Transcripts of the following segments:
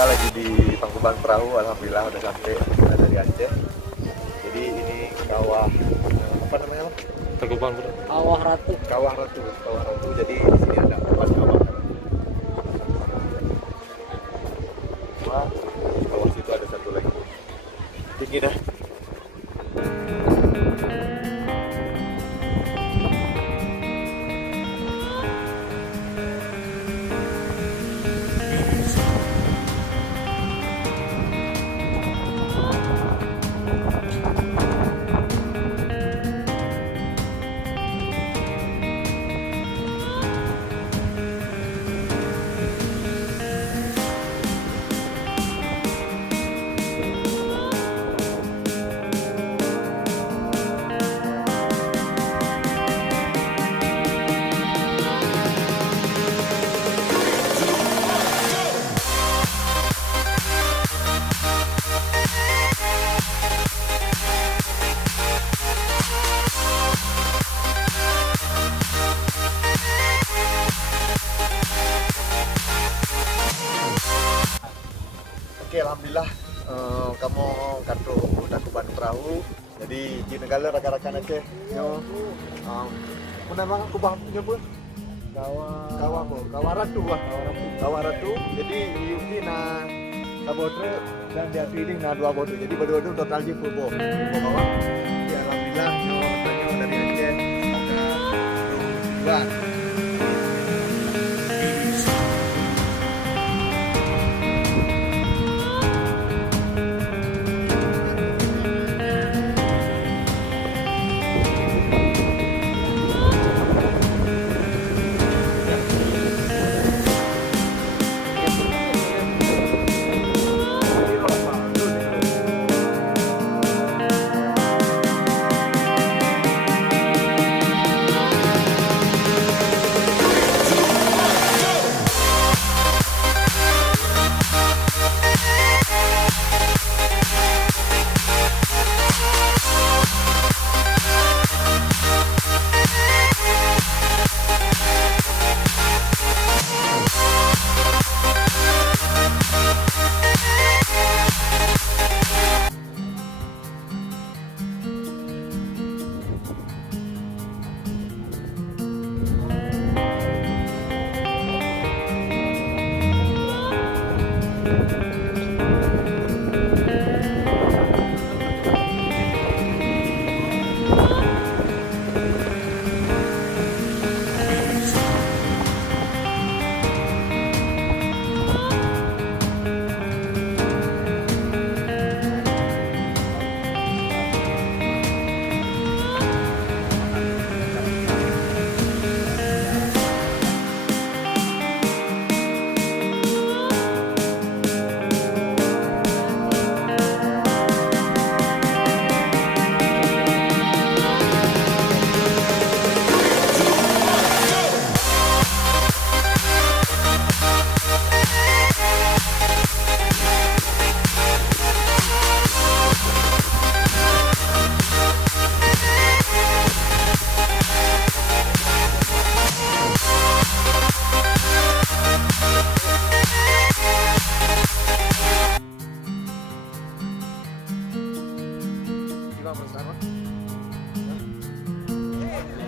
Kita lagi di Tangkuban Perahu, alhamdulillah udah sampai. Kita dari Aceh. Jadi ini kawah apa namanya, Bang? Tangkuban Perahu. Kawah Ratu. Kawah Ratu, Kawah Ratu. Jadi di sini ada 4 kawah. Wah, di bawah situ ada satu lagi. Tinggi dah. Oke, alhamdulillah kamu kartu Tangkuban Perahu. Jadi di negara rakan-rakan Aceh nyo apa nama kubah punya pun kawah Ratu lah. Kawah Ratu. Jadi ini na sabotre dan dia feeding na 2 bodo. Jadi bodo total di purbo kawah. Jadi alhamdulillah nyo tanya dari Aceh semoga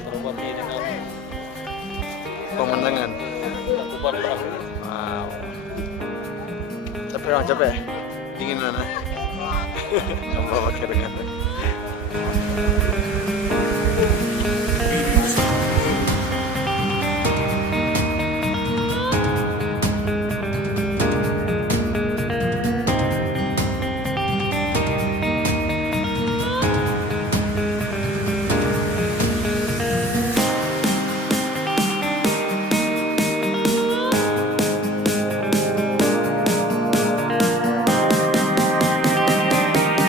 Terobati dengan pemandangan. Tangkuban Perahu. Wow. Capek bang, capek. Dingin mana? Coba pakai dengan.